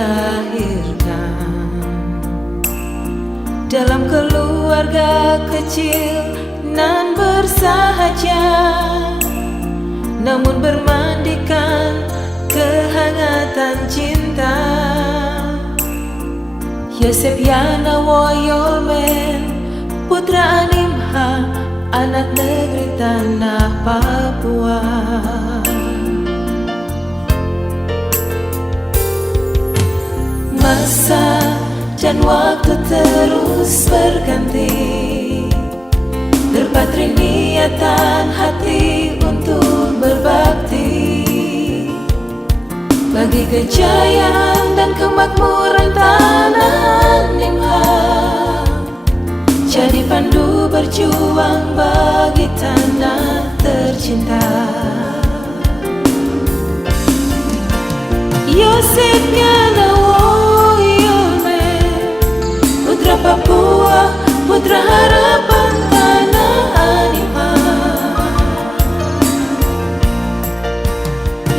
dilahirkan dalam keluarga kecil nan bersahaja, namun bermandikan kehangatan cinta. Yosef Yana Woyolmen, putra Animha, anak negeri tanah Papua. Masa dan waktu terus berganti, terpatri niatan hati untuk berbakti bagi kejayaan dan kemakmuran tanah Nimha, jadi pandu berjuang bagi tanah tercinta. Yosef Yana Woyolmen, putra Papua, putra harapan tanah Animha.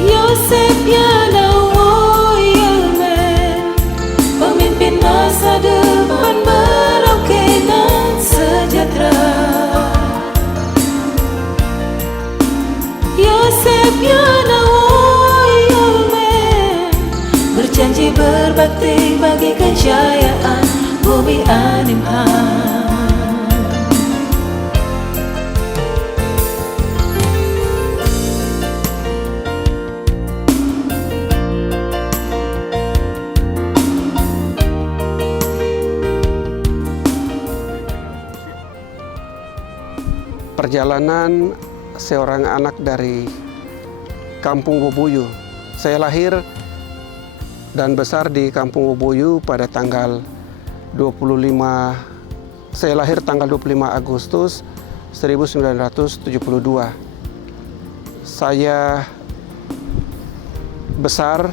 Yosef Yana Woyolmen, pemimpin masa depan Merauke dan sejahtera. Yosef Yana Woyolmen, berjanji berbakti bagi kejayaan bumi Animha. Perjalanan seorang anak dari Kampung Woboyo. Saya lahir dan besar di Kampung Woboyo pada tanggal 25. Saya lahir tanggal 25 Agustus 1972. Saya besar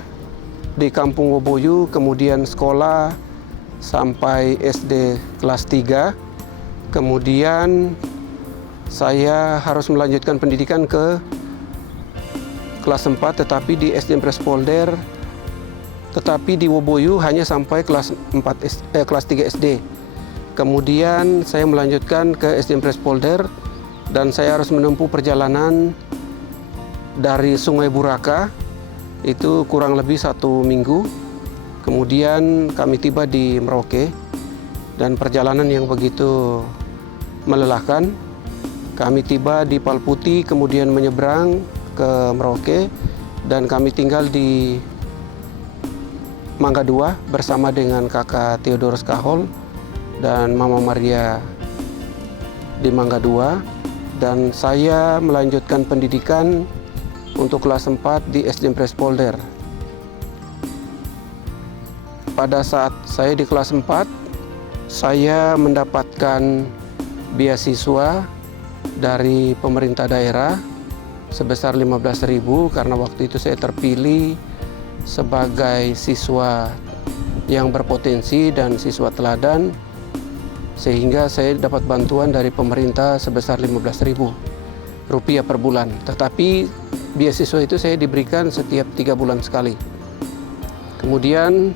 di Kampung Woboyo, kemudian sekolah sampai SD kelas 3. Kemudian saya harus melanjutkan pendidikan ke kelas 4, tetapi di SDN Prespolder, tetapi di Woboyo hanya sampai kelas 3 SD. Kemudian saya melanjutkan ke SDN Prespolder dan saya harus menempuh perjalanan dari Sungai Buraka, itu kurang lebih 1 minggu. Kemudian kami tiba di Merauke dan perjalanan yang begitu melelahkan. Kami tiba di Palputi, kemudian menyeberang ke Merauke, dan kami tinggal di Mangga 2 bersama dengan kakak Theodorus Kahol dan Mama Maria di Mangga 2. Dan saya melanjutkan pendidikan untuk kelas 4 di SDN Prespolder. Pada saat saya di kelas 4, saya mendapatkan beasiswa dari pemerintah daerah sebesar 15.000 karena waktu itu saya terpilih sebagai siswa yang berpotensi dan siswa teladan, sehingga saya dapat bantuan dari pemerintah sebesar 15.000 rupiah per bulan. Tetapi beasiswa itu saya diberikan setiap 3 bulan sekali. Kemudian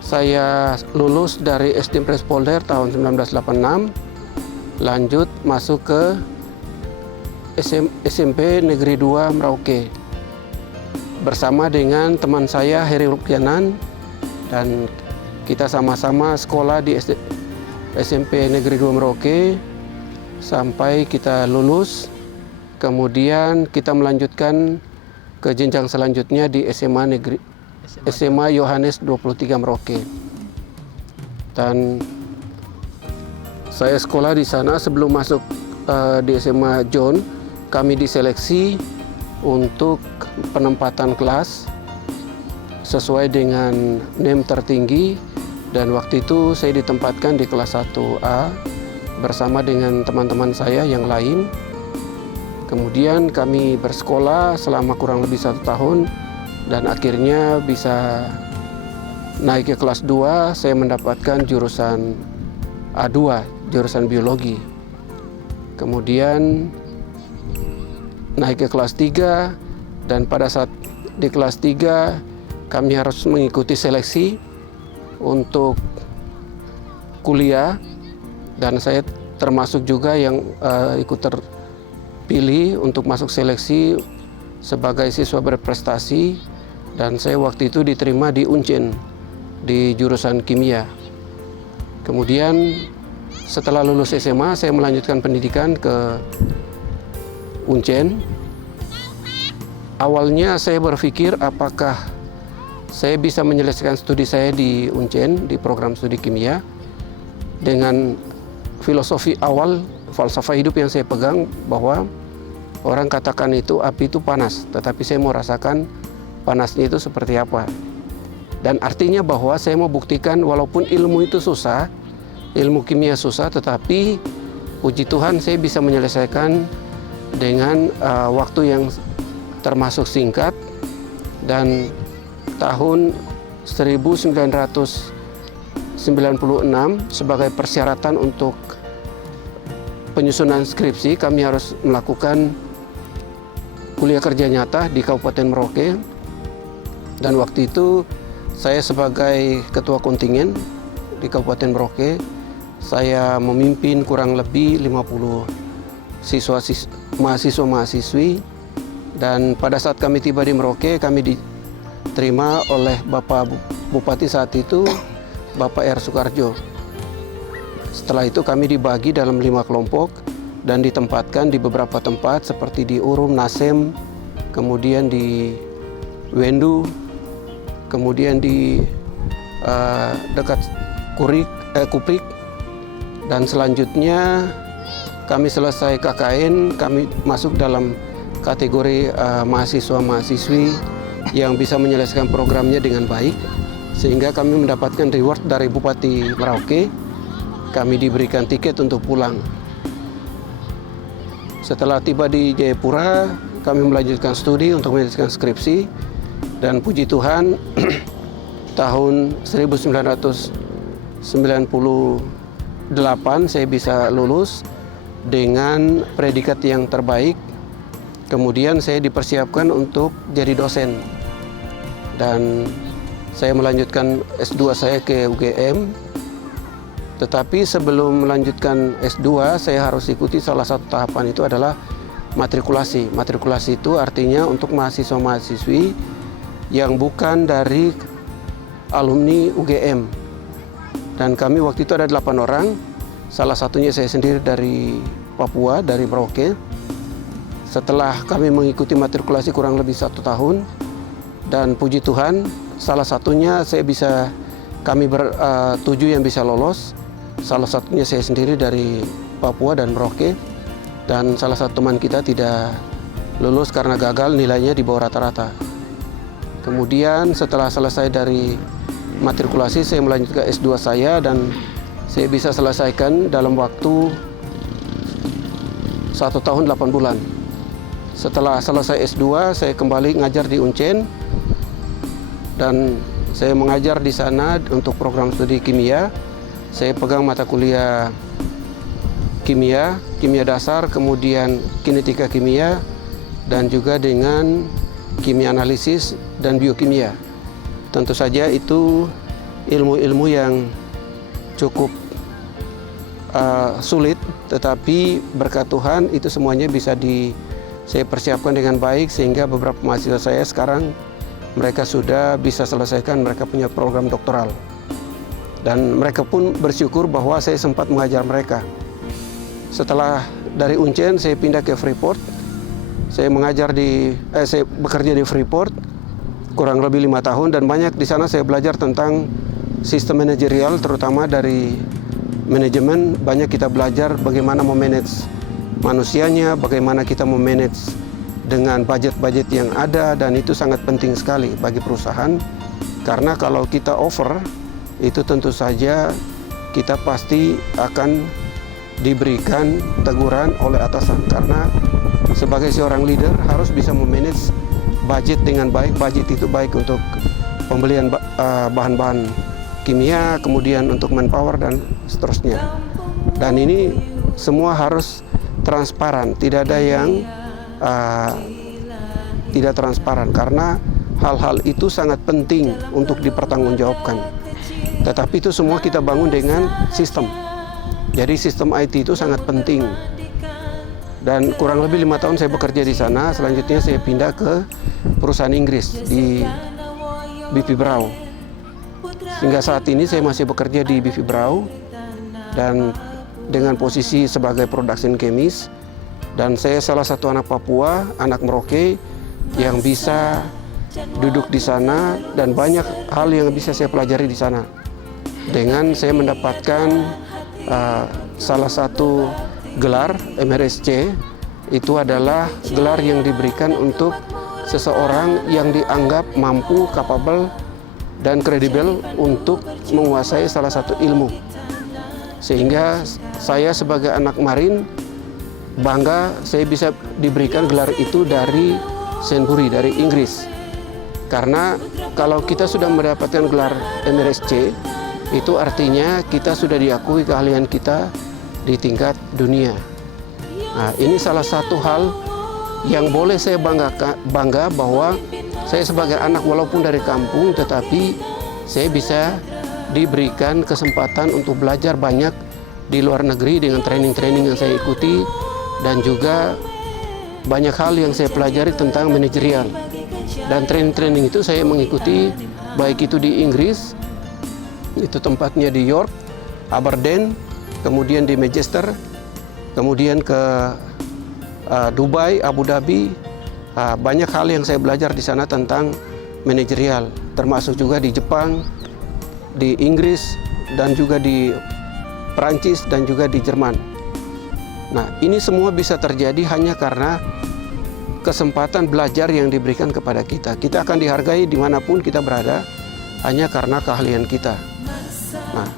saya lulus dari SDN Prespolder tahun 1986, lanjut masuk ke SMP Negeri 2 Merauke bersama dengan teman saya Heri Rukyanan, dan kita sama-sama sekolah di SMP Negeri 2 Merauke sampai kita lulus. Kemudian kita melanjutkan ke jenjang selanjutnya di SMA Yohanes 23 Merauke. Dan saya sekolah di sana. Sebelum masuk di SMA John, kami diseleksi untuk penempatan kelas sesuai dengan NEM tertinggi, dan waktu itu saya ditempatkan di kelas 1A bersama dengan teman-teman saya yang lain. Kemudian kami bersekolah selama kurang lebih 1 tahun dan akhirnya bisa naik ke kelas 2. Saya mendapatkan jurusan A2, jurusan biologi. Kemudian naik ke kelas 3, dan pada saat di kelas 3 kami harus mengikuti seleksi untuk kuliah, dan saya termasuk juga yang ikut terpilih untuk masuk seleksi sebagai siswa berprestasi, dan saya waktu itu diterima di Uncen di jurusan kimia. Kemudian setelah lulus SMA saya melanjutkan pendidikan ke Uncen. Awalnya saya berpikir apakah saya bisa menyelesaikan studi saya di Uncen di program studi kimia dengan filosofi awal, falsafah hidup yang saya pegang, bahwa orang katakan itu api itu panas, tetapi saya mau rasakan panasnya itu seperti apa. Dan artinya bahwa saya mau buktikan walaupun ilmu itu susah, ilmu kimia susah, tetapi puji Tuhan saya bisa menyelesaikan dengan waktu yang termasuk singkat. Dan tahun 1996 sebagai persyaratan untuk penyusunan skripsi, kami harus melakukan kuliah kerja nyata di Kabupaten Merauke. Dan waktu itu saya sebagai ketua kontingen di Kabupaten Merauke, saya memimpin kurang lebih 50 mahasiswa-mahasiswi. Dan pada saat kami tiba di Merauke, kami diterima oleh Bapak Bupati saat itu, Bapak R. Soekarjo. Setelah itu kami dibagi dalam 5 kelompok dan ditempatkan di beberapa tempat seperti di Urum, Nasem, kemudian di Wendu, kemudian di dekat Kuprik, dan selanjutnya kami selesai KKN, kami masuk dalam kategori mahasiswa-mahasiswi yang bisa menyelesaikan programnya dengan baik, sehingga kami mendapatkan reward dari Bupati Merauke. Kami diberikan tiket untuk pulang. Setelah tiba di Jayapura, kami melanjutkan studi untuk menyelesaikan skripsi, dan puji Tuhan tahun 1998 saya bisa lulus dengan predikat yang terbaik. Kemudian saya dipersiapkan untuk jadi dosen, dan saya melanjutkan S2 saya ke UGM. Tetapi sebelum melanjutkan S2, saya harus ikuti salah satu tahapan, itu adalah matrikulasi. Matrikulasi itu artinya untuk mahasiswa-mahasiswi yang bukan dari alumni UGM. Dan kami waktu itu ada 8 orang, salah satunya saya sendiri dari Papua, dari Merauke. Setelah kami mengikuti matrikulasi kurang lebih 1 tahun, dan puji Tuhan, salah satunya kami ber-7 yang bisa lolos. Salah satunya saya sendiri dari Papua dan Merauke, dan salah satu teman kita tidak lulus karena gagal, nilainya di bawah rata-rata. Kemudian setelah selesai dari matrikulasi, saya melanjutkan S2 saya, dan saya bisa selesaikan dalam waktu 1 tahun 8 bulan. Setelah selesai S2, saya kembali ngajar di Uncen, dan saya mengajar di sana untuk program studi kimia. Saya pegang mata kuliah kimia dasar, kemudian kinetika kimia, dan juga dengan kimia analisis dan biokimia. Tentu saja itu ilmu-ilmu yang cukup sulit, tetapi berkat Tuhan itu semuanya bisa saya persiapkan dengan baik, sehingga beberapa mahasiswa saya sekarang mereka sudah bisa selesaikan, mereka punya program doktoral. Dan mereka pun bersyukur bahwa saya sempat mengajar mereka. Setelah dari Uncen, saya pindah ke Freeport. Saya bekerja di Freeport kurang lebih 5 tahun, dan banyak di sana saya belajar tentang sistem manajerial, terutama dari manajemen. Banyak kita belajar bagaimana memanage manusianya, bagaimana kita memanage dengan budget-budget yang ada, dan itu sangat penting sekali bagi perusahaan. Karena kalau kita over, itu tentu saja kita pasti akan diberikan teguran oleh atasan, karena sebagai seorang leader harus bisa memanage budget dengan baik. Budget itu baik untuk pembelian bahan-bahan kimia, kemudian untuk manpower dan seterusnya. Dan ini semua harus transparan, tidak ada yang tidak transparan, karena hal-hal itu sangat penting untuk dipertanggungjawabkan. Tetapi itu semua kita bangun dengan sistem. Jadi sistem IT itu sangat penting. Dan kurang lebih 5 tahun saya bekerja di sana. Selanjutnya saya pindah ke perusahaan Inggris di BP Brau. Hingga saat ini saya masih bekerja di BP Brau dan dengan posisi sebagai production chemist. Dan saya salah satu anak Papua, anak Merauke yang bisa duduk di sana dan banyak hal yang bisa saya pelajari di sana. Dengan saya mendapatkan salah satu gelar MRSC, itu adalah gelar yang diberikan untuk seseorang yang dianggap mampu, capable, dan kredibel untuk menguasai salah satu ilmu. Sehingga saya sebagai anak Marin bangga saya bisa diberikan gelar itu dari Sainsbury, dari Inggris. Karena kalau kita sudah mendapatkan gelar MRSC, itu artinya kita sudah diakui keahlian kita di tingkat dunia. Nah, ini salah satu hal yang boleh saya bangga bahwa saya sebagai anak walaupun dari kampung, tetapi saya bisa diberikan kesempatan untuk belajar banyak di luar negeri dengan training-training yang saya ikuti, dan juga banyak hal yang saya pelajari tentang manajerial. Dan training-training itu saya mengikuti baik itu di Inggris, itu tempatnya di York, Aberdeen, kemudian di Manchester, kemudian ke Dubai, Abu Dhabi. Banyak hal yang saya belajar di sana tentang manajerial, termasuk juga di Jepang, di Inggris, dan juga di Perancis, dan juga di Jerman. Nah, ini semua bisa terjadi hanya karena kesempatan belajar yang diberikan kepada kita. Kita akan dihargai dimanapun kita berada, hanya karena keahlian kita. Nah,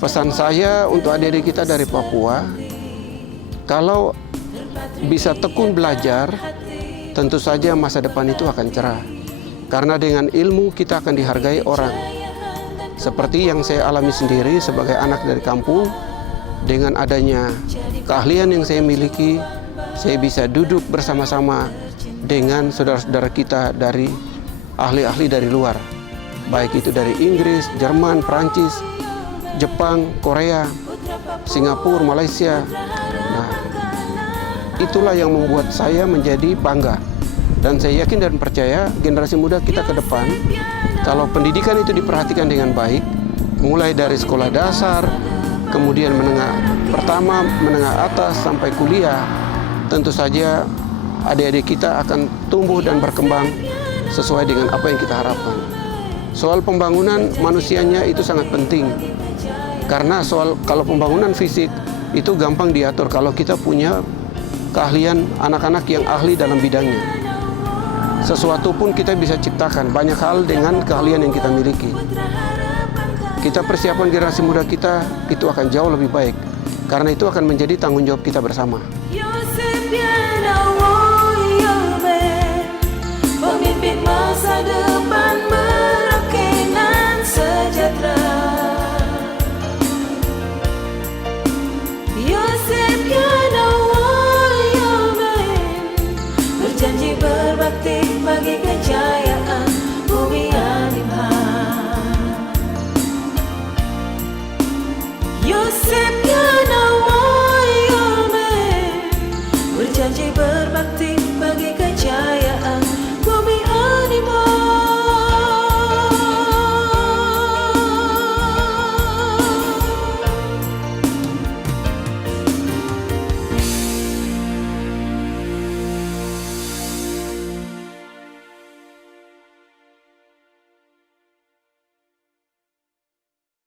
pesan saya untuk adik-adik kita dari Papua, kalau bisa tekun belajar, tentu saja masa depan itu akan cerah. Karena dengan ilmu kita akan dihargai orang. Seperti yang saya alami sendiri sebagai anak dari kampung, dengan adanya keahlian yang saya miliki, saya bisa duduk bersama-sama dengan saudara-saudara kita dari ahli-ahli dari luar. Baik itu dari Inggris, Jerman, Perancis, Jepang, Korea, Singapura, Malaysia. Nah, itulah yang membuat saya menjadi bangga. Dan saya yakin dan percaya generasi muda kita ke depan, kalau pendidikan itu diperhatikan dengan baik, mulai dari sekolah dasar, kemudian menengah pertama, menengah atas, sampai kuliah, tentu saja adik-adik kita akan tumbuh dan berkembang sesuai dengan apa yang kita harapkan. Soal pembangunan manusianya itu sangat penting. Karena kalau pembangunan fisik itu gampang diatur kalau kita punya keahlian anak-anak yang ahli dalam bidangnya. Sesuatu pun kita bisa ciptakan banyak hal dengan keahlian yang kita miliki. Kita persiapan generasi muda kita itu akan jauh lebih baik. Karena itu akan menjadi tanggung jawab kita bersama. Pemimpin masa depan.